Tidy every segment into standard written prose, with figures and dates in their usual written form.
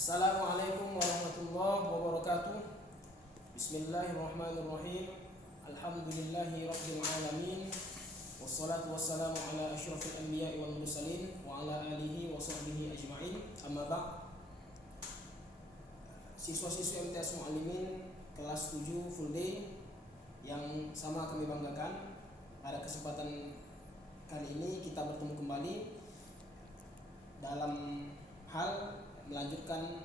Assalamualaikum warahmatullahi wabarakatuh. Bismillahirrahmanirrahim. Alhamdulillahi rabbil alamin. Wassalatu wassalamu ala asyrafil anbiya'i wal mursalin wa ala alihi wa sahbihi ajma'in. Amma ba'd. Siswa-siswa MTS Muallimin kelas 7 full day yang sama kami banggakan, pada kesempatan kali ini kita bertemu kembali dalam hal melanjutkan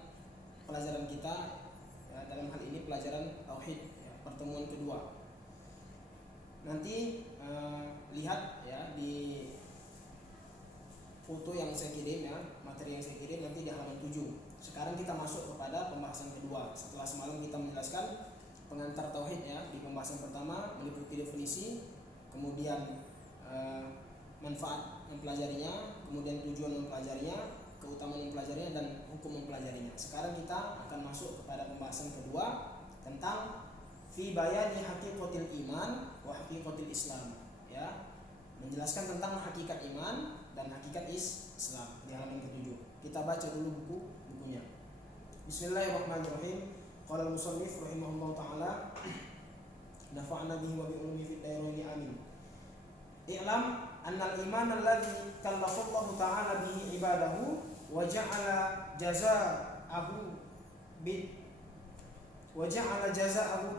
pelajaran kita, ya, dalam hal ini pelajaran tauhid, ya, pertemuan kedua. Nanti lihat ya di foto yang saya kirim, ya, materi yang saya kirim nanti di halaman 7. Sekarang kita masuk kepada pembahasan kedua. Setelah semalam kita menjelaskan pengantar tauhid, ya, di pembahasan pertama meliputi definisi, kemudian manfaat mempelajarinya, kemudian tujuan mempelajarinya, keutamaan mempelajarinya, dan hukum mempelajarinya. Sekarang kita akan masuk kepada pembahasan kedua tentang fi bayani haqiqatil iman wa haqiqatil Islam, ya, menjelaskan tentang hakikat iman dan hakikat Islam di halaman ke-7. Kita baca dulu bukunya. Bismillahirrahmanirrahim. Qala al-musannif rahimahullah taala, nafa'na bihi wa bi ulumihi fid dairaini amin. I'lam annal iman alladhi kallafallahu ta'ala bihi ibadahu wa ja'ala jaza'ahu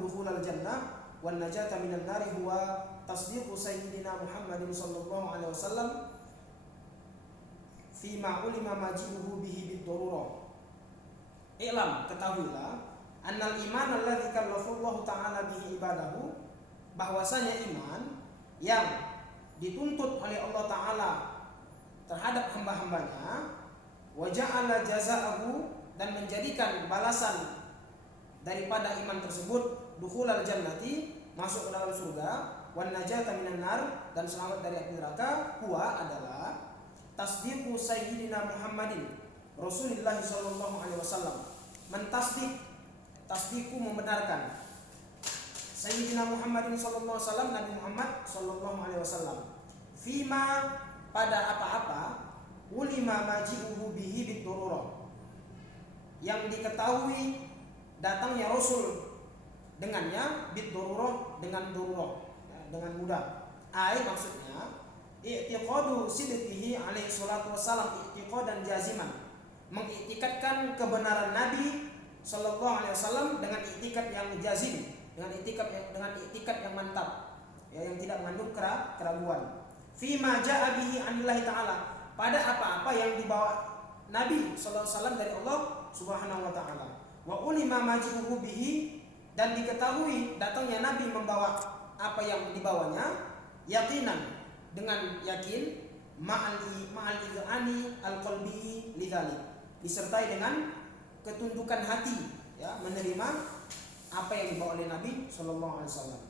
dukhulal jannah wan najata minan nari huwa tasdiqu sayyidina Muhammadin sallallahu alaihi wasallam fi ma ulima maji'uhu bihi bid-darurah. I'lam, ketahuilah, annal iman alladhi kallafallahu ta'ala bihi ibadahu, bahwasanya iman yang dituntut oleh Allah Ta'ala terhadap hamba-hambanya, wa ja'ala jaza'ahu, dan menjadikan balasan daripada iman tersebut, dukhulal jannati, masuk ke dalam surga, wan najata minan nar, dan selamat dari api neraka, huwa adalah tasdiqu sayyidina Muhammadin Rasulullah sallallahu alaihi wasallam, mentasdik, tasdiqu membenarkan, Sayyidina Muhammadin sallallahu alaihi wasallam, Nabi Muhammad sallallahu alaihi wasallam, fima, pada apa-apa, ulima maji'uhu bihi bid-darurah, yang diketahui datangnya Rasul dengannya, bid-darurah, dengan darurah, ya, dengan mudah. Maksudnya i'tiqadu sidqihi alaihi salatu wassalam i'tiqadan jaziman, mengiktikadkan kebenaran Nabi sallallahu alaihi wasallam dengan iktikad yang jazim, dengan iktikad yang mantap, ya, yang tidak mengandung keraguan. Fima ja'a bihi anillahi ta'ala, pada apa-apa yang dibawa Nabi sallallahu alaihi wasallam dari Allah Subhanahu wa taala. Wa ulima maji'uhu bihi, dan diketahui datangnya Nabi membawa apa yang dibawanya, yaqinan, dengan yakin, ma'al iz'ani al-qalbi lidzalik, disertai dengan ketundukan hati, ya, menerima apa yang dibawa oleh Nabi sallallahu alaihi wasallam.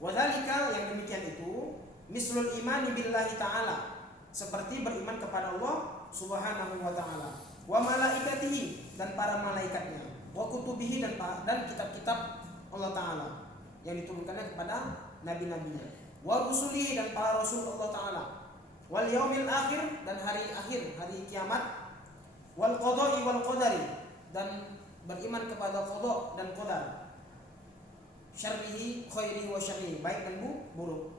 Wadzalika, yang demikian itu, mislul imani billahi ta'ala, seperti beriman kepada Allah Subhanahu wa ta'ala, wa malaikatihi, dan para malaikatnya, wa kutubihi, dan kitab-kitab Allah Ta'ala yang diturunkannya kepada nabi-nabinya, wa rusulihi, dan para rasul Allah Ta'ala, wal yaumil akhir, dan hari akhir, hari kiamat, wal qada'i wal qadari, dan beriman kepada qada dan qadar, syarrihi khairihi wa syarrihi, baik dan buruk.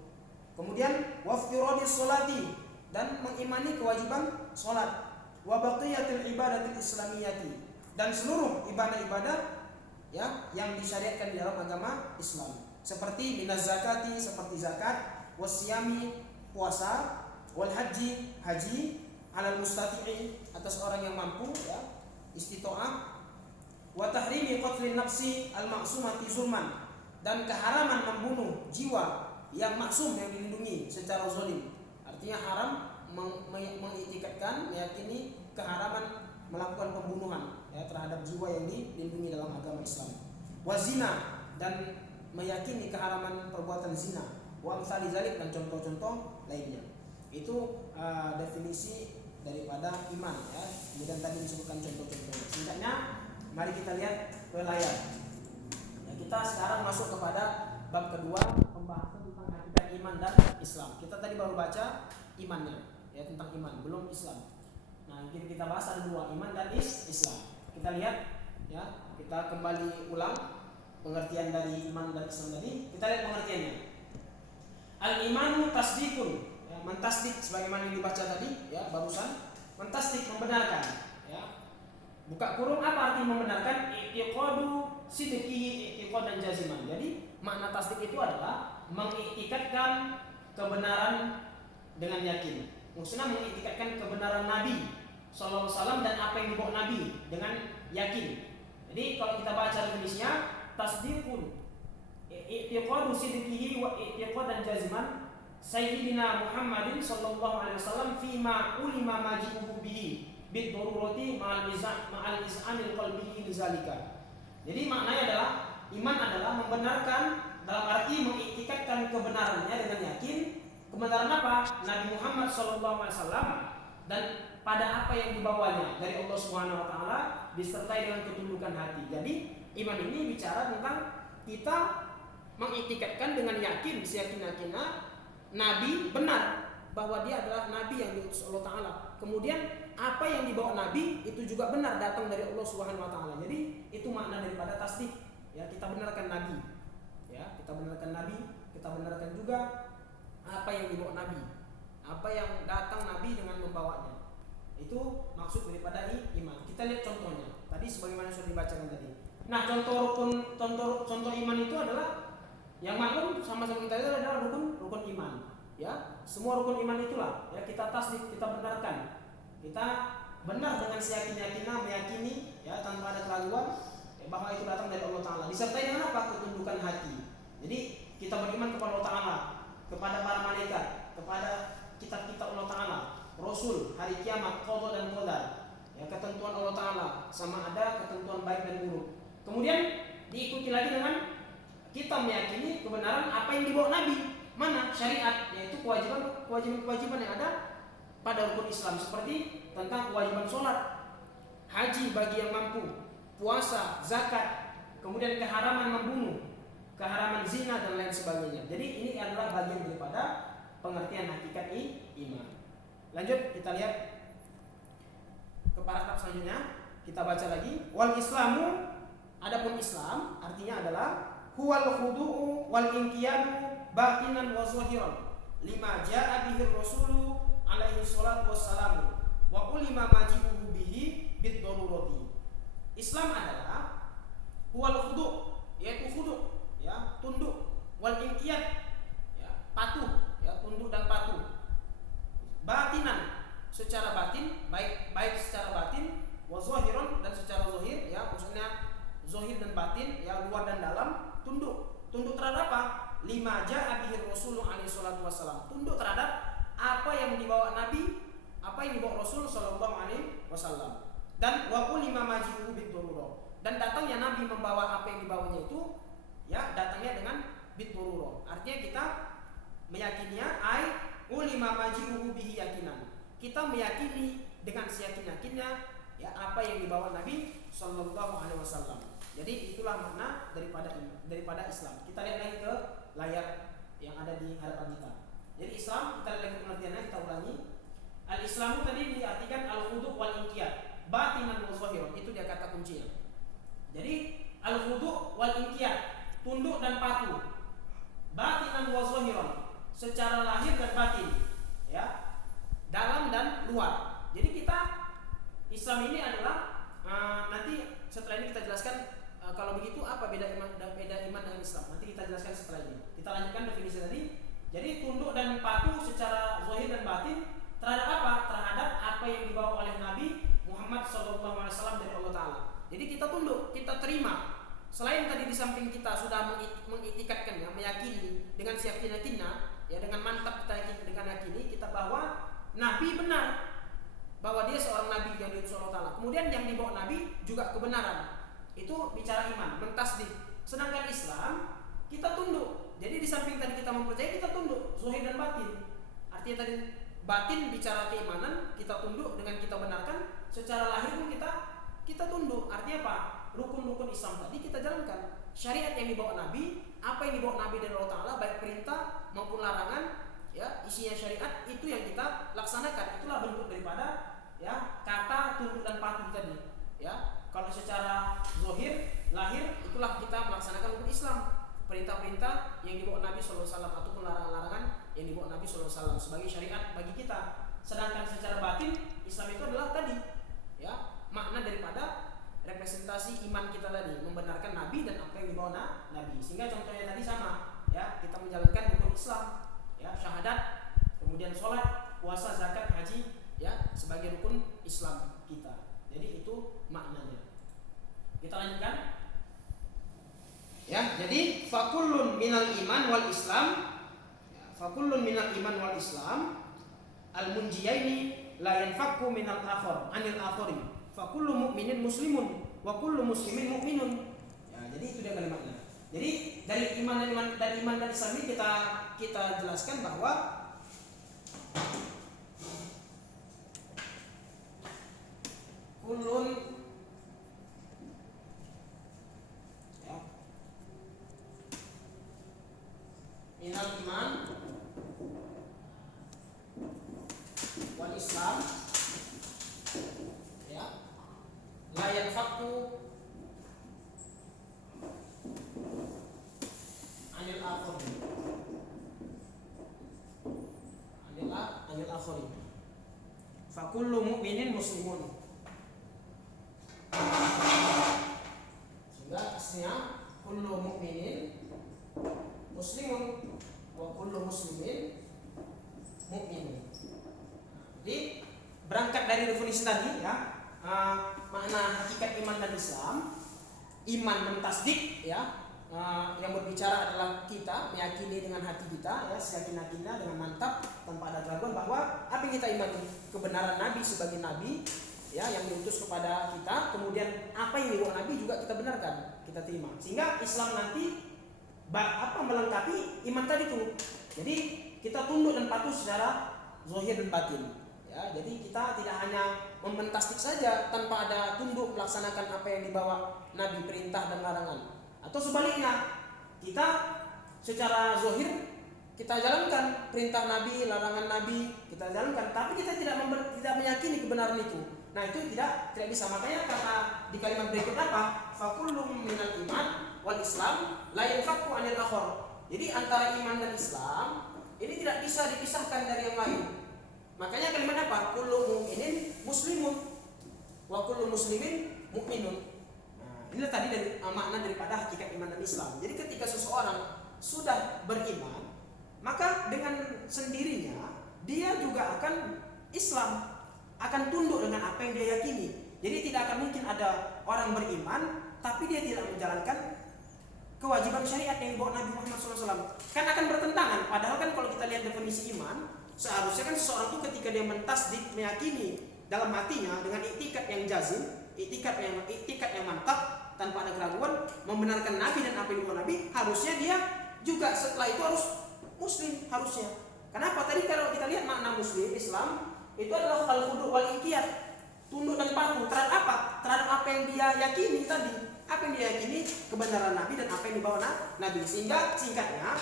Kemudian waftiradis sholati, dan mengimani kewajiban sholat, wa baqiyatil ibadatil islamiyati, dan seluruh ibadah-ibadah, ya, yang disyariatkan di dalam agama Islam, seperti minaz zakati, seperti zakat, wasyami, puasa, wal haji, haji, alal mustati'i, atas orang yang mampu, ya, istitoah, wa tahrimi qatlin nafsi al ma'sumati zulman, dan keharaman membunuh jiwa yang maksum, yang dilindungi secara zalim. Artinya haram mengiktikadkan, meyakini keharaman melakukan pembunuhan, ya, terhadap jiwa yang dilindungi dalam agama Islam. Wa zina, dan meyakini keharaman perbuatan zina. Wa amsali zalik, dan contoh-contoh lainnya. Itu definisi daripada iman, ya. Kemudian tadi disebutkan contoh-contohnya. Singkatnya, mari kita lihat ke layar. Ya, kita sekarang masuk kepada bab kedua, pembahasan tentang hakikat iman dan Islam. Kita tadi baru baca imannya, ya, tentang iman, belum Islam. Nah, kita bahas ada dua, iman dan Islam. kita lihat ya, kita kembali ulang pengertian dari iman dan Islam tadi. Kita lihat pengertiannya. Al-imanu tasdikun, ya, mentasdik sebagaimana yang dibaca tadi ya barusan, mentasdik membenarkan ya. Buka kurung, apa arti membenarkan? I'tiqadu sidqihi i'tiqadan jaziman. Jadi makna tasdik itu adalah mengiktikadkan kebenaran dengan yakin. Maksudnya mengiktikadkan kebenaran Nabi sallallahu alaihi wasallam dan apa yang dibawa Nabi dengan yakin. Jadi kalau kita baca definisinya, tasdiqun i'tiqadu sidqihi wa i'tiqadan jaziman sayyidina Muhammadin sallallahu alaihi wasallam fima ulima maji'uhu bihi bid-darurati ma'al iz'anil qalbi lidzalika. Jadi maknanya adalah iman adalah membenarkan dalam arti mengiktikadkan kebenarannya dengan yakin. Kebenaran apa? Nabi Muhammad sallallahu alaihi wasallam dan pada apa yang dibawanya dari Allah Subhanahu wa taala disertai dengan ketundukan hati. Jadi iman ini bicara tentang kita mengiktikadkan dengan yakin, seyakin-yakinnya Nabi benar, bahwa dia adalah Nabi yang diutus Allah Ta'ala. Kemudian apa yang dibawa Nabi itu juga benar, datang dari Allah Subhanahu Wa Ta'ala. Jadi itu makna daripada tasdik. Ya, kita benarkan Nabi. Ya, kita benarkan Nabi. Kita benarkan juga apa yang dibawa Nabi, apa yang datang Nabi dengan membawanya. Itu maksud daripada iman. Kita lihat contohnya. Tadi sebagaimana sudah dibacakan tadi. Nah, contoh iman itu adalah yang maklum sama-sama kita itu adalah rukun iman. Ya, semua rukun iman itulah ya kita tasdik, kita benarkan. Kita benar dengan seyakin-yakinnya meyakini ya tanpa ada keraguan ya, bahwa itu datang dari Allah Taala. Disertai dengan apa? Ketundukan hati. Jadi kita beriman kepada Allah Taala, kepada para malaikat, kepada kitab-kitab Allah Taala, Rasul, hari kiamat, qada dan qadar. Ya, ketentuan Allah Taala, sama ada ketentuan baik dan buruk. Kemudian diikuti lagi dengan kita meyakini kebenaran apa yang dibawa Nabi. Mana? Syariat, yaitu kewajiban yang ada pada rukun Islam, seperti tentang kewajiban sholat, haji bagi yang mampu, puasa, zakat, kemudian keharaman membunuh, keharaman zina dan lain sebagainya. Jadi ini adalah bagian daripada pengertian hakikat iman. Lanjut kita lihat ke paragraf selanjutnya. Kita baca lagi. Wal Islamu, adapun Islam artinya adalah huwal khudu'u wal inqiyadu batinan wa zahiran lima ja'a bihi rasulu alaihi salatu wassalamu wa ulima maji'uhu bihi bid-darurati. Islam adalah huwal khudu', yaitu khudu' ya, tunduk, wal inqiyad ya, patuh ya, tunduk dan patuh, batinan secara batin, baik secara batin, wa zahiran dan secara zahir ya, maksudnya zahir dan batin ya, luar dan dalam, tunduk terhadap apa? Lima ja'a bihi Rasul alaihi salatu wasallam. Tunduk terhadap apa yang dibawa Nabi, apa yang dibawa Rasul sallallahu alaihi wasallam. Dan wa ulima maji'u bid-darurah. Dan datangnya Nabi membawa apa yang dibawanya itu ya, datangnya dengan bid-darurah. Artinya kita meyakininya ai ulima maji'u bihi yakinan. Kita meyakini dengan seyakin-yakinnya ya apa yang dibawa Nabi sallallahu alaihi wasallam. Jadi itulah makna daripada Islam. Kita lihat lagi ke layar yang ada di hadapan kita. Jadi Islam, kita lihat lagi pengertiannya, kita ulangi. Al-Islamu tadi diartikan al-khudu' wal inqiyad, batinan wa zahiran, itu dia kata kuncinya. Jadi al-khudu' wal inqiyad, tunduk dan patuh. Batinan wa zahiran, secara lahir dan batin, ya. Dalam dan luar. Jadi kita Islam ini adalah nanti setelah ini kita jelaskan. Kalau begitu apa beda iman dengan Islam? Nanti kita jelaskan setelah ini. Kita lanjutkan definisi tadi. Jadi tunduk dan patuh secara zahir dan batin terhadap apa? Terhadap apa yang dibawa oleh Nabi Muhammad SAW dari Allah Taala. Jadi kita tunduk, kita terima. Selain tadi di samping kita sudah mengiktikadkan, meyakini dengan seyakin-yakinnya, ya dengan mantap kita yakini kita bahwa Nabi benar, bahwa dia seorang Nabi yang diutus Allah Taala. Kemudian yang dibawa Nabi juga kebenaran. Itu bicara iman, mentasdik. Sedangkan Islam kita tunduk. Jadi di samping tadi kita mempercayai, kita tunduk, zahir dan batin. Artinya tadi batin bicara keimanan, kita tunduk dengan kita benarkan. Secara lahir pun kita tunduk. Artinya apa? Rukun-rukun Islam tadi kita jalankan. Syariat yang dibawa Nabi, apa yang dibawa Nabi dari Allah Taala, baik perintah maupun larangan, ya isinya syariat itu yang kita laksanakan. Itulah bentuk daripada ya kata tunduk dan patuh tadi. Ya. Kalau terakhir itulah kita melaksanakan rukun Islam, perintah-perintah yang dibawa Nabi SAW ataupun larangan-larangan yang dibawa Nabi SAW sebagai syariat bagi kita. Sedangkan secara batin Islam itu adalah tadi ya makna daripada representasi iman kita tadi, membenarkan Nabi dan apa yang dibawa Nabi. Sehingga contohnya tadi sama ya, kita menjalankan rukun Islam ya, syahadat, kemudian sholat, puasa, zakat, haji ya sebagai rukun Islam kita. Jadi itu maknanya. Kita lanjutkan ya. Jadi fakullun minal iman wal Islam ya, fakullun minal iman wal Islam al munjiyaini la yanfaku minal akhar anil akhari fakullu mu'minin muslimun wa kullu muslimin mu'minun. Ya, jadi itu dia kalimatnya. Jadi dari iman dan Islam ini kita jelaskan bahwa kullun ya, minal iman wal Islam ya la yanfaku anil akhari fa kullu mu'minin muslimun. Sehingga aslinya kullu mu'minin muslimun wa kullu muslimin mu'minun. Jadi berangkat dari definisi tadi ya, makna hakikat iman dan Islam. Iman mentasdik ya, yang berbicara adalah kita meyakini dengan hati kita ya, seyakin-yakinnya dengan mantap tanpa ada keraguan bahwa apa yang kita imani, kebenaran Nabi sebagai Nabi ya yang diutus kepada kita, kemudian apa yang dibawa Nabi juga kita benarkan, kita terima. Sehingga Islam nanti melengkapi iman tadi itu. Jadi kita tunduk dan patuh secara zahir dan batin. Ya, jadi kita tidak hanya mementastik saja tanpa ada tunduk melaksanakan apa yang dibawa Nabi, perintah dan larangan. Atau sebaliknya, kita secara zahir kita jalankan perintah Nabi, larangan Nabi, kita jalankan, tapi kita tidak meyakini kebenaran itu. Nah, itu tidak bisa. Makanya kata di kalimat berikut apa? Fakullum minal iman wal Islam la yanfaku anil akhar. Jadi antara iman dan Islam ini tidak bisa dipisahkan dari yang lain. Makanya kalimat apa? Kullu mu'minin muslimun wa kullu muslimin mu'minun. Nah, inilah tadi dari makna daripada hakikat iman dan Islam. Jadi ketika seseorang sudah beriman, maka dengan sendirinya dia juga akan Islam, akan tunduk dengan apa yang dia yakini. Jadi tidak akan mungkin ada orang beriman tapi dia tidak menjalankan kewajiban syariat yang dibawa Nabi Muhammad SAW. Kan akan bertentangan. Padahal kan kalau kita lihat definisi iman, seharusnya kan seseorang itu ketika dia mentasdik, meyakini dalam hatinya dengan iktikad yang jazim, iktikad yang mantap tanpa ada keraguan, membenarkan Nabi dan apa yang dibawa Nabi, harusnya dia juga setelah itu harus muslim, harusnya. Kenapa? Tadi kalau kita lihat makna muslim Islam itu adalah al-khudu' wal inqiyad, tunduk dan patuh terhadap apa? Terhadap apa yang dia yakini tadi. Apa yang dia yakini, kebenaran Nabi dan apa yang dibawa Nabi. Sehingga singkatnya,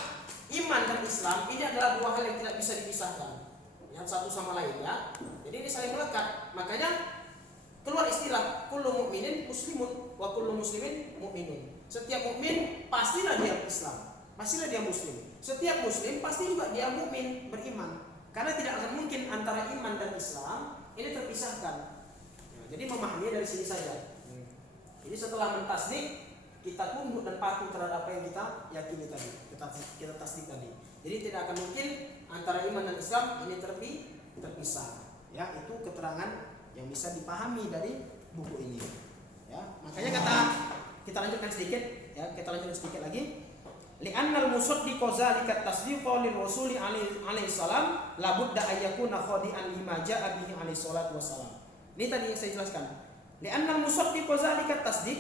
iman dan Islam ini adalah dua hal yang tidak bisa dipisahkan ya, satu sama lain ya. Jadi ini saling melekat. Makanya keluar istilah kullu mu'minin muslimun wa kullu muslimin mu'minun. Setiap mukmin pastilah dia Islam, pastilah dia muslim. Setiap muslim pasti juga dia mukmin, beriman. Karena tidak akan mungkin antara iman dan Islam ini terpisahkan ya, jadi memahami dari sini saja. Jadi setelah mentasdik, kita tunduk dan patuh terhadap apa yang kita yakini tadi, kita tasdik tadi. Jadi tidak akan mungkin antara iman dan Islam ini terpisah. Ya, itu keterangan yang bisa dipahami dari buku ini. Ya, makanya kita lanjutkan sedikit. Ya, kita lanjutkan sedikit lagi. Li'annal musaddiqu zalika tasdiqu lirrasuli alaihi salam la budda ayyakuna khadi'an lima ja'a bihi alaihi salatu wassalam. Ini tadi yang saya jelaskan. Li'annal musaddiqu zalika tasdiq,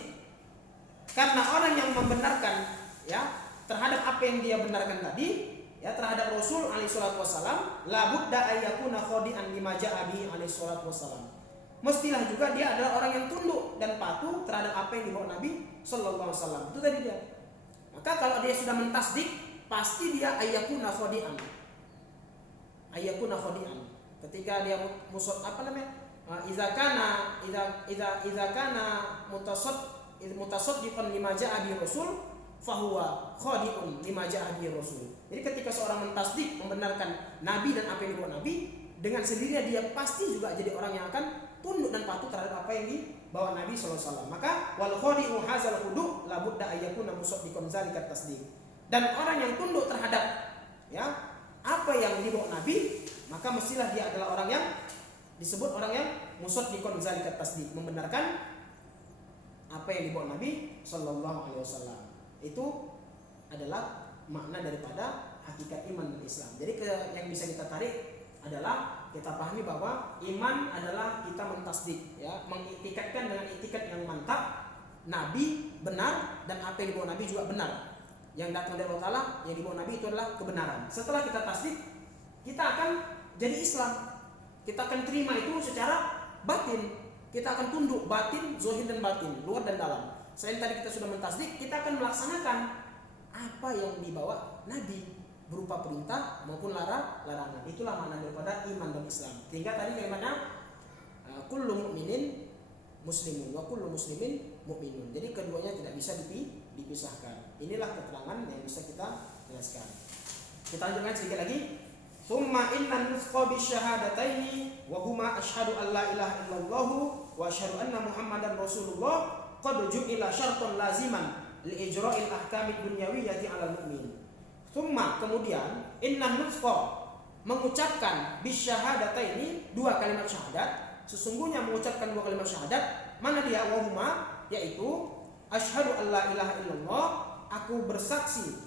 karena orang yang membenarkan ya terhadap apa yang dia benarkan tadi ya terhadap Rasul alaihi salatu wassalam, la budda ayyakuna khadi'an lima ja'a bihi alaihi salatu wassalam. Mestilah juga dia adalah orang yang tunduk dan patuh terhadap apa yang dibawa Nabi sallallahu alaihi wasallam. Itu tadi dia. Maka kalau dia sudah mentasdik, pasti dia ayyakuna khadi'an. Ayyakuna khadi'an. Ketika dia musad apa namanya? Idza kana mutasaddiqan lima ja'a bi rasul fahuwa khadi'un lima ja'a bi rasul. Jadi ketika seorang mentasdik, membenarkan nabi dan apa yang dibawa nabi, dengan sendirinya dia pasti juga jadi orang yang akan tunduk dan patuh terhadap apa yang dibawa Nabi sallallahu alaihi wasallam. Maka wal khadi'u hadzal khudu' la budda ayyakuna musaddiqan zalika tasdiq. Dan orang yang tunduk terhadap apa yang dibawa Nabi, maka mestilah dia adalah orang yang disebut orang yang musaddiqan zalika tasdiq, membenarkan apa yang dibawa Nabi sallallahu alaihi wasallam. Itu adalah makna daripada hakikat iman dan Islam. Jadi yang bisa kita tarik adalah kita pahami bahwa iman adalah kita mentasdik, mengiktikadkan dengan iktikad yang mantap, Nabi benar dan apa yang dibawa Nabi juga benar. Yang datang dari Allah Ta'ala, yang dibawa Nabi itu adalah kebenaran. Setelah kita tasdik, kita akan jadi Islam. Kita akan terima itu secara batin. Kita akan tunduk batin, zahir dan batin, luar dan dalam. Selain tadi kita sudah mentasdik, kita akan melaksanakan apa yang dibawa Nabi berupa perintah maupun larangan. Itulah makna daripada iman dan Islam. Sehingga tadi bagaimana kullu mu'minin muslimun wa kullu muslimin mu'minun. Jadi keduanya tidak bisa dipisahkan. Inilah keterangan yang bisa kita jelaskan. Kita lanjutkan sedikit lagi. Tsumma inna nusqa bisyahadataini wa huma asyhadu an la ilaha illallah wa asyhadu anna muhammadan rasulullah qad ju'ila syartan laziman li ijra'il ahkamid dunyawiyyati 'alal mu'min. Tsumma kemudian inna nusqa mengucapkan bisyahadataini, dua kalimat syahadat. Sesungguhnya mengucapkan dua kalimat syahadat, mana dia? Wa huma, yaitu asyhadu an la ilaha illallah, aku bersaksi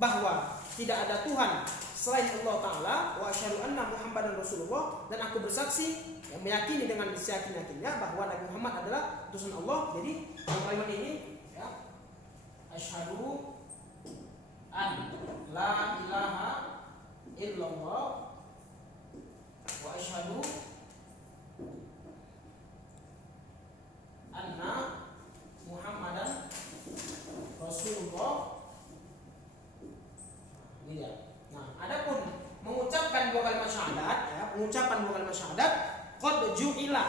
bahwa tidak ada Tuhan selain Allah Ta'ala, wa asyhadu anna muhammadan rasulullah, dan aku bersaksi meyakini dengan seyakin-yakinnya bahwa Nabi Muhammad adalah utusan Allah. Jadi kalimat ini asyhadu an la ilaha illallah wa asyhadu anna muhammadan rasulullah. Ini dia. Nah, adapun mengucapkan dua kalimat syahadat, pengucapan dua kalimat syahadat qad ju'ila,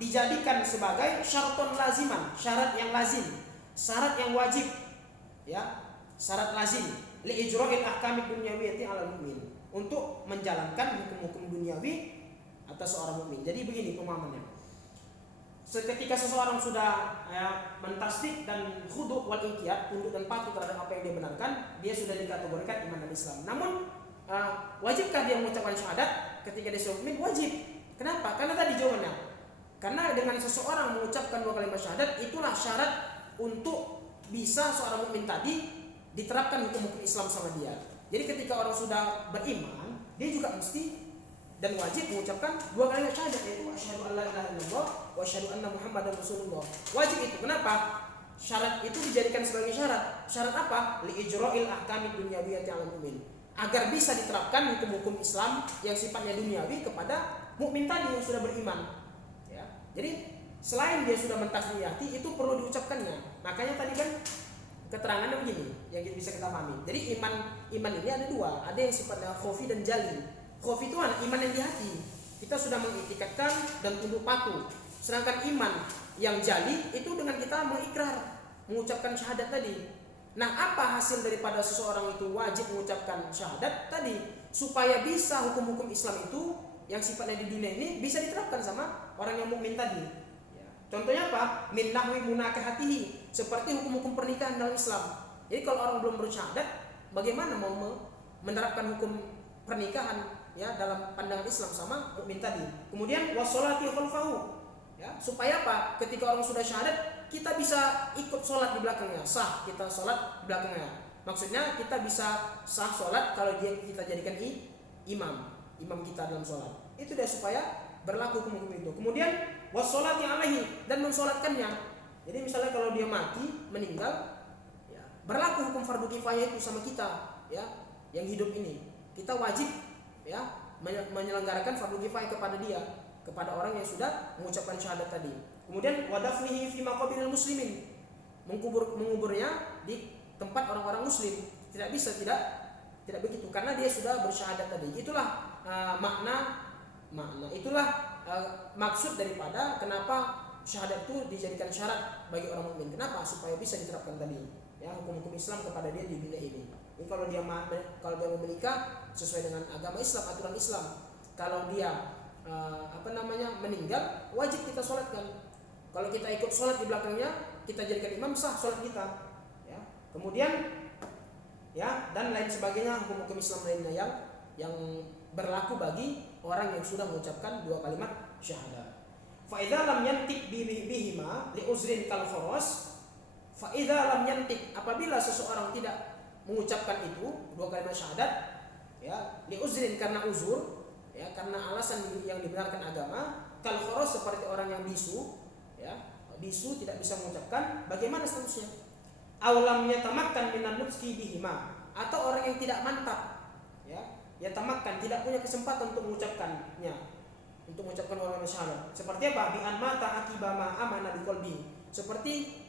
dijadikan sebagai syarton laziman, syarat yang lazim, syarat yang wajib, syarat lazim li ijra'il ahkamid dunyawiyyati 'alal mu'min, untuk menjalankan hukum-hukum duniawi atas seorang mukmin. Jadi begini pemahamannya. Ketika seseorang sudah mentasdik dan khudu' wal inqiyad, tunduk dan patuh terhadap apa yang dia benarkan, dia sudah dikategorikan iman dan Islam. Namun wajibkah dia mengucapkan syahadat ketika dia seorang mukmin? Wajib. Kenapa? Karena tadi jawabannya. Karena dengan seseorang mengucapkan dua kalimat syahadat, itulah syarat untuk bisa seorang mukmin tadi diterapkan hukum-hukum Islam sama dia. Jadi ketika orang sudah beriman, dia juga mesti dan wajib mengucapkan dua kalimat syahadat, yaitu asyhadu an la ilaha illallah wa asyhadu anna muhammadan rasulullah. Wajib itu. Kenapa? Syarat itu dijadikan sebagai syarat. Syarat apa? Li ijra'il ahkamid dunyawiyyati 'alal mu'min. Agar bisa diterapkan hukum-hukum Islam yang sifatnya duniawi kepada mukmin tadi yang sudah beriman. Jadi selain dia sudah mentasdiyati, itu perlu diucapkannya. Makanya tadi kan keterangannya begini yang bisa kita pahami. Jadi iman ini ada dua, ada yang sifatnya khofi dan jali. Khofi itu iman yang di hati, kita sudah mengiktikadkan dan tunduk patuh. Sedangkan iman yang jali itu dengan kita mengikrar, mengucapkan syahadat tadi. Nah, apa hasil daripada seseorang itu wajib mengucapkan syahadat tadi? Supaya bisa hukum-hukum Islam itu yang sifatnya di dunia ini bisa diterapkan sama orang yang mukmin tadi. Contohnya apa? Min nahwi munakahatihi, seperti hukum-hukum pernikahan dalam Islam. Jadi kalau orang belum bersyahadat, bagaimana mau menerapkan hukum pernikahan dalam pandangan Islam sama mukmin tadi? Kemudian washolati khalfahu, supaya apa? Ketika orang sudah syahadat, kita bisa ikut sholat di belakangnya, sah kita sholat di belakangnya. Maksudnya kita bisa sah sholat kalau kita jadikan imam kita dalam sholat. Itu dia supaya berlaku hukum itu. Kemudian washolati alaihi, dan mensolatkannya. Jadi misalnya kalau dia mati, meninggal, berlaku hukum fardu kifayah itu sama kita, yang hidup ini. Kita wajib menyelenggarakan fardu kifayah kepada dia, kepada orang yang sudah mengucapkan syahadat tadi. Kemudian wadafnihi fi maqabiril muslimin, menguburnya di tempat orang-orang muslim. Tidak bisa tidak begitu, karena dia sudah bersyahadat tadi. Itulah makna itulah maksud daripada kenapa syahadat itu dijadikan syarat bagi orang mukmin. Kenapa? Supaya bisa diterapkan tadi ya hukum-hukum Islam kepada dia di dunia ini. Jadi kalau dia mau menikah sesuai dengan agama Islam, aturan Islam. Kalau dia meninggal, wajib kita sholatkan. Kalau kita ikut sholat di belakangnya, kita jadikan imam, sah sholat kita. Ya. Kemudian ya dan lain sebagainya hukum-hukum Islam lainnya yang berlaku bagi orang yang sudah mengucapkan dua kalimat syahadat. Fa idza lam yantiq bihima li uzrin kal kharas, fa idza lam yantiq, apabila seseorang tidak mengucapkan itu dua kalimat syahadat ya li uzrin karena uzur ya karena alasan yang dibenarkan agama, kal kharas seperti orang yang bisu ya, bisu tidak bisa mengucapkan, bagaimana statusnya? Awalam yatamakkan minan nutqi bihima, atau orang yang tidak mantap ya, yatamakkan tidak punya kesempatan untuk mengucapkannya, untuk mengucapkan dua kalimat syahadat. Seperti apa? Bi an mata akibama amana biqalbi, seperti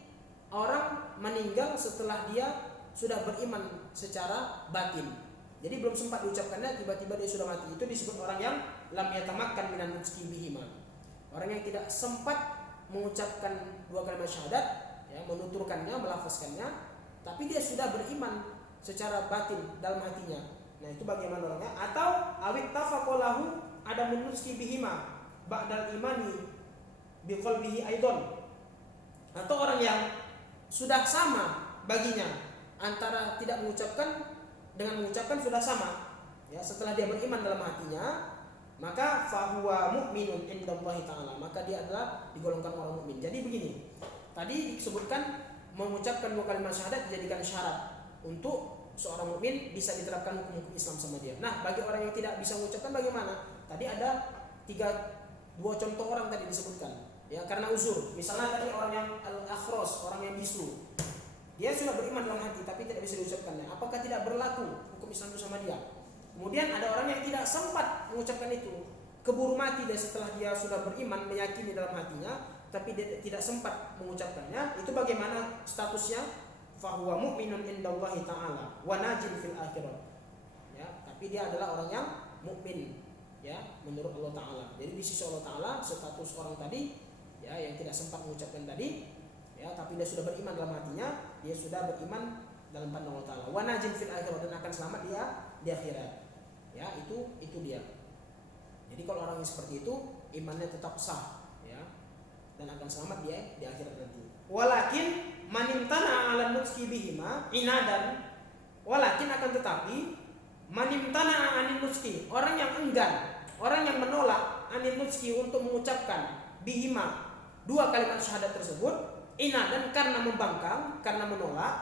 orang meninggal setelah dia sudah beriman secara batin. Jadi belum sempat diucapkannya, tiba-tiba dia sudah mati. Itu disebut orang yang lam yatamakkan minan nutqi bihima. Orang yang tidak sempat mengucapkan dua kalimat syahadat, ya, menuturkannya, melafazkannya, tapi dia sudah beriman secara batin dalam hatinya. Nah, itu bagaimana orangnya? Atau awit tafaqalahu ada menuski bihima ba'dal imani biqalbihi aidon. Atau orang yang sudah sama baginya antara tidak mengucapkan dengan mengucapkan sudah sama. Ya, setelah dia beriman dalam hatinya, maka fahuwa mu'minun indallahi ta'ala, maka dia adalah digolongkan orang mukmin. Jadi begini, tadi disebutkan mengucapkan dua kalimat syahadat dijadikan syarat untuk seorang mukmin bisa diterapkan hukum-hukum Islam sama dia. Nah, bagi orang yang tidak bisa mengucapkan bagaimana? Tadi ada dua contoh orang tadi disebutkan. Ya, karena uzur. Misalnya tadi orang yang al-akhros, orang yang bisu. Dia sudah beriman dalam hati tapi tidak bisa diucapkannya. Apakah tidak berlaku hukum Islam itu sama dia? Kemudian ada orang yang tidak sempat mengucapkan itu, keburu mati dia setelah dia sudah beriman, meyakini dalam hatinya, tapi dia tidak sempat mengucapkannya. Itu bagaimana statusnya? Fahuwa mu'minun indallahi ta'ala wa najin fil akhirah. Ya, tapi dia adalah orang yang mukmin ya menurut Allah Ta'ala. Jadi di sisi Allah Ta'ala status orang tadi ya yang tidak sempat mengucapkan tadi ya tapi dia sudah beriman dalam hatinya, dia sudah beriman dalam pandang Allah Ta'ala. Wa najin fil akhirah, dan akan selamat dia di akhirat. Ya, itu dia. Jadi kalau orang yang seperti itu imannya tetap sah ya dan akan selamat dia di akhirat nanti. Walakin manimtana 'ala nutqi bihima inadan, walakin akan tetapi manimtana 'anil nutqi, orang yang enggan, orang yang menolak 'anil nutqi untuk mengucapkan bihima dua kalimat syahadat tersebut, inadan karena membangkang, karena menolak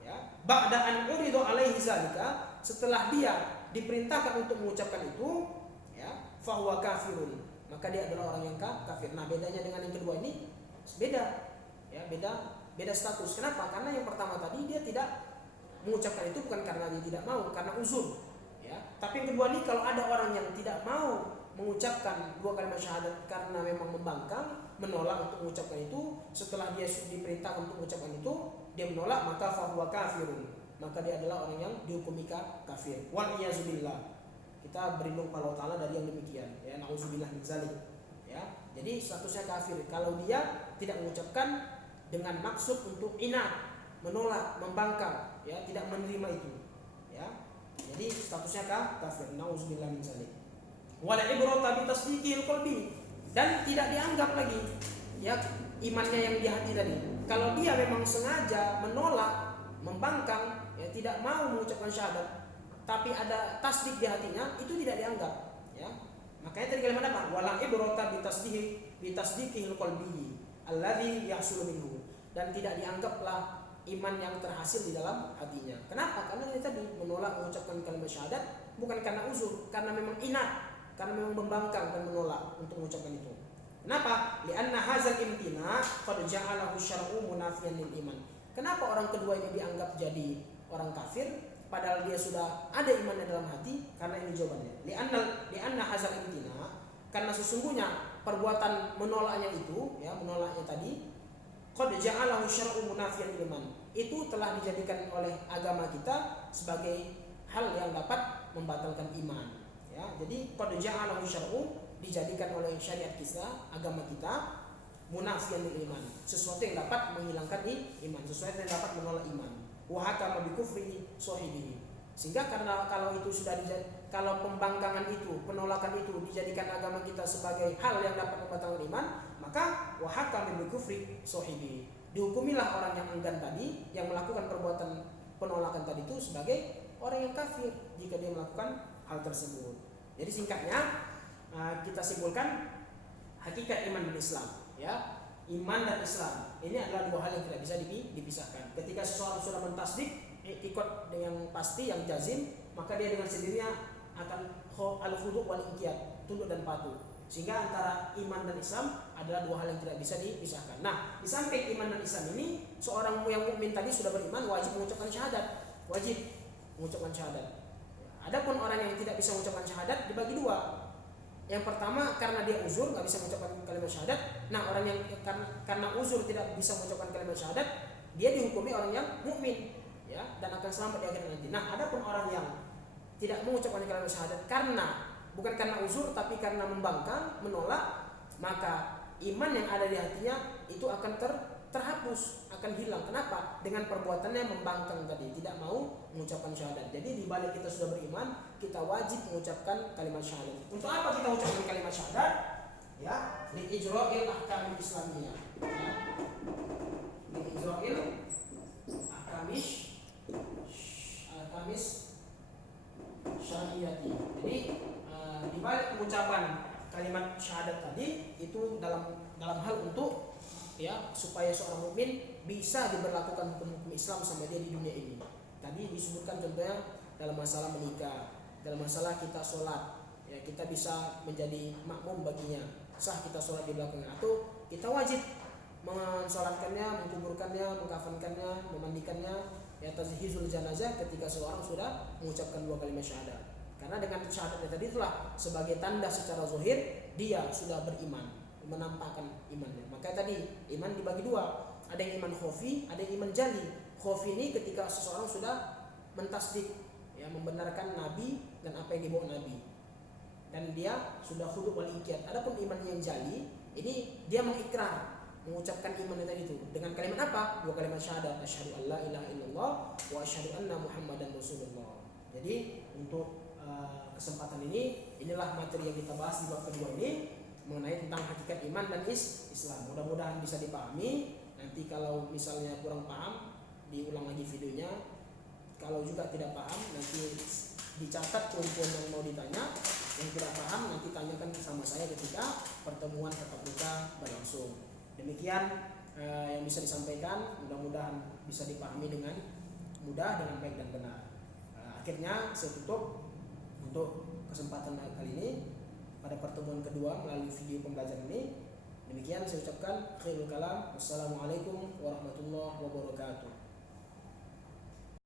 ya, ba'da an uridu alaihi zalika, setelah dia diperintahkan untuk mengucapkan itu ya, fahuwa kafirun, maka dia adalah orang yang kafir. Nah, bedanya dengan yang kedua ini beda ya, beda status. Kenapa? Karena yang pertama tadi dia tidak mengucapkan itu bukan karena dia tidak mau, karena uzur ya. Tapi yang kedua ini kalau ada orang yang tidak mau mengucapkan dua kalimat syahadat karena memang membangkang, menolak untuk mengucapkan itu, setelah dia diperintahkan untuk mengucapkan itu dia menolak, maka fahuwa kafirun, maka dia adalah orang yang dihukumi kafir. Wal iyazubillah. Kita berlindung pada Allah Ta'ala dari yang demikian ya, nauzubillah min zalik ya. Jadi statusnya kafir kalau dia tidak mengucapkan dengan maksud untuk inat, menolak, membangkang ya, tidak menerima itu ya. Jadi statusnya kafir, nauzubillah min zalik. Wala ibrata bi tasdiqil qalbi, dan tidak dianggap lagi ya imannya yang di hati tadi. Kalau dia memang sengaja menolak, membangkang ya, tidak mau mengucapkan syahadat tapi ada tasdik di hatinya, itu tidak dianggap ya. Makanya tadi kalimat apa? Wala ibrata bi tasdiqil qalbi alladhi yahsulu minhu, dan tidak dianggaplah iman yang terhasil di dalam hatinya. Kenapa? Karena dia tadi menolak mengucapkan kalimat syahadat bukan karena uzur, karena memang inat, karena memang membangkang dan menolak untuk mengucapkan itu. Kenapa? Li'anna hadzal imtina qad ja'alahu syar'u munafiyan lil iman. Kenapa orang kedua ini dianggap jadi orang kafir padahal dia sudah ada imannya dalam hati? Karena ini jawabannya. Li'anna hadzal imtina, karena sesungguhnya perbuatan menolaknya itu ya, menolaknya tadi qad ja'alahu syar'u munafiyan lil iman, itu telah dijadikan oleh agama kita sebagai hal yang dapat membatalkan iman. Ya, jadi qad ja'alahu syar'u, dijadikan oleh syariat kita, agama kita, munafiyan lil iman, sesuatu yang dapat menghilangkan iman, sesuatu yang dapat menolak iman. Wa hakama bi kufri sahibihi. Sehingga karena kalau kalau pembangkangan itu, penolakan itu dijadikan agama kita sebagai hal yang dapat membatalkan iman, maka wa hakama bi kufri sahibihi. Dihukumilah orang yang enggan tadi, yang melakukan perbuatan penolakan tadi itu sebagai orang yang kafir jika dia melakukan hal tersebut. Jadi singkatnya kita simpulkan hakikat iman dan Islam, ya. Iman dan Islam ini adalah dua hal yang tidak bisa dipisahkan. Ketika seseorang sudah mentasdik ikut yang pasti, yang jazim, maka dia dengan sendirinya akan al-khudu' wal inqiyad, tunduk dan patuh. Sehingga antara iman dan Islam adalah dua hal yang tidak bisa dipisahkan. Nah, di samping iman dan Islam ini, seorang yang mukmin tadi sudah beriman wajib mengucapkan syahadat, wajib mengucapkan syahadat. Adapun orang yang tidak bisa mengucapkan syahadat dibagi dua. Yang pertama karena dia uzur nggak bisa mengucapkan kalimat syahadat. Nah, orang yang karena uzur tidak bisa mengucapkan kalimat syahadat, dia dihukumi orang yang mukmin, ya, dan akan selamat di akhirat nanti. Nah, adapun orang yang tidak mengucapkan kalimat syahadat bukan karena uzur tapi karena membangkang, menolak, maka iman yang ada di hatinya itu akan terhapus, akan hilang. Kenapa? Dengan perbuatannya membangkang tadi, tidak mau mengucapkan syahadat. Jadi di balik kita sudah beriman, kita wajib mengucapkan kalimat syahadat. Untuk apa kita ucapkan kalimat syahadat? Ya, li ijra'il ahkamil islamiyah. Ya. Li ijra'il ahkamis syariati. Jadi di balik pengucapan kalimat syahadat tadi itu dalam hal untuk, ya, supaya seorang mukmin bisa diberlakukan hukum Islam sama dia di dunia ini. Tadi disebutkan contohnya dalam masalah menikah, dalam masalah kita sholat, ya, kita bisa menjadi makmum baginya, sah kita sholat di belakangnya, atau kita wajib mensolatkannya, menkuburkannya, mengkafankannya, memandikannya, ya, tazhizul janazah ketika seorang sudah mengucapkan dua kalimat syahadat. Karena dengan syahadat tadi itulah sebagai tanda secara zahir dia sudah beriman, menampakkan imannya. Maka tadi iman dibagi dua, ada yang iman khofi, ada yang iman jali. Khofi ini ketika seseorang sudah mentasdik, ya, membenarkan Nabi dan apa yang dibawa Nabi, dan dia sudah khudu' wal inqiyad. Adapun iman yang jali ini dia mengikrar, mengucapkan iman tadi itu dengan kalimat apa? Dua kalimat syahadat, asyhadu alla ilaha illallah wa asyhadu anna muhammadan rasulullah. Jadi untuk kesempatan inilah materi yang kita bahas di bab kedua ini mengenai tentang hakikat iman dan Islam. Mudah-mudahan bisa dipahami. Nanti kalau misalnya kurang paham, diulang lagi videonya. Kalau juga tidak paham, nanti dicatat poin-poin yang mau ditanya. Yang tidak paham nanti tanyakan sama saya ketika pertemuan tatap muka berlangsung. Demikian yang bisa disampaikan. Mudah-mudahan bisa dipahami dengan mudah, dengan baik dan benar. Akhirnya saya tutup untuk kesempatan kali ini pada pertemuan kedua melalui video pembelajaran ini. Demikian saya ucapkan khairul kalam. Wassalamualaikum warahmatullahi wabarakatuh.